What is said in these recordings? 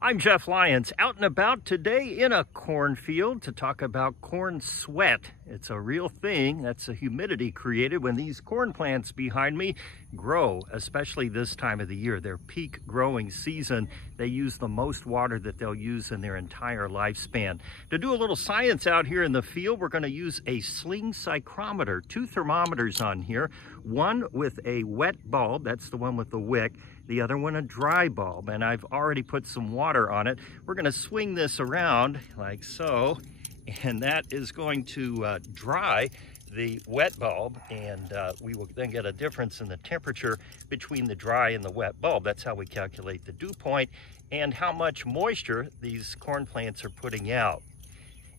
I'm Jeff Lyons, out and about today in a cornfield to talk about corn sweat. It's a real thing. That's the humidity created when these corn plants behind me grow, especially this time of the year. Their peak growing season, they use the most water that they'll use in their entire lifespan. To do a little science out here in the field, we're going to use a sling psychrometer, two thermometers on here, one with a wet bulb, that's the one with the wick, the other one a dry bulb, and I've already put some water on it. We're going to swing this around like so, and that is going to dry the wet bulb, and we will then get a difference in the temperature between the dry and the wet bulb. That's how we calculate the dew point and how much moisture these corn plants are putting out.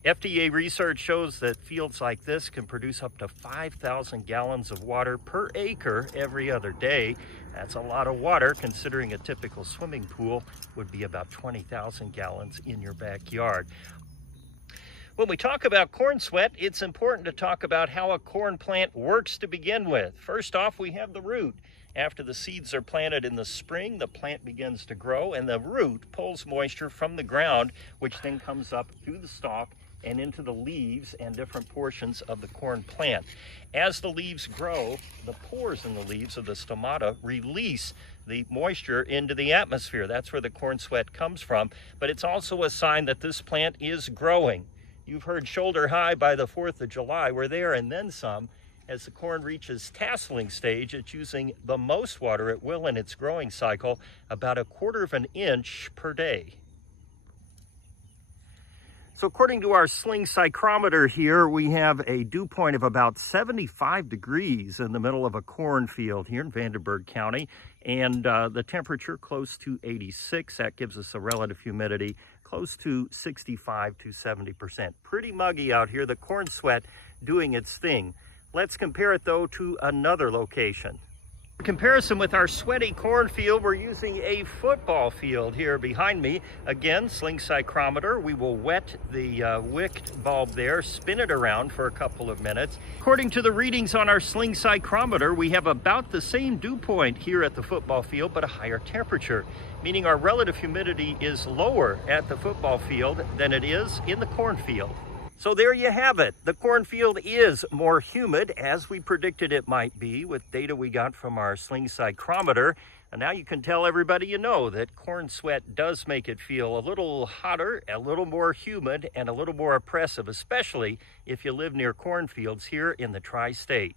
FDA research shows that fields like this can produce up to 5,000 gallons of water per acre every other day. That's a lot of water, considering a typical swimming pool would be about 20,000 gallons in your backyard. When we talk about corn sweat, it's important to talk about how a corn plant works to begin with. First off, we have the root. After the seeds are planted in the spring, the plant begins to grow, and the root pulls moisture from the ground, which then comes up through the stalk and into the leaves and different portions of the corn plant. As the leaves grow, the pores in the leaves of the stomata release the moisture into the atmosphere. That's where the corn sweat comes from, but it's also a sign that this plant is growing. You've heard shoulder high by the 4th of July. We're there and then some. As the corn reaches tasseling stage, it's using the most water it will in its growing cycle, about 1/4 of an inch per day. So according to our sling psychrometer here, we have a dew point of about 75 degrees in the middle of a cornfield here in Vanderburgh County, and the temperature close to 86. That gives us a relative humidity close to 65 to 70%. Pretty muggy out here, the corn sweat doing its thing. Let's compare it though to another location. In comparison with our sweaty cornfield, we're using a football field here behind me. Again, sling psychrometer. We will wet the wicked bulb there, spin it around for a couple of minutes. According to the readings on our sling psychrometer, we have about the same dew point here at the football field, but a higher temperature, meaning our relative humidity is lower at the football field than it is in the cornfield. So there you have it. The cornfield is more humid, as we predicted it might be with data we got from our sling psychrometer. And now you can tell everybody you know that corn sweat does make it feel a little hotter, a little more humid, and a little more oppressive, especially if you live near cornfields here in the tri-state.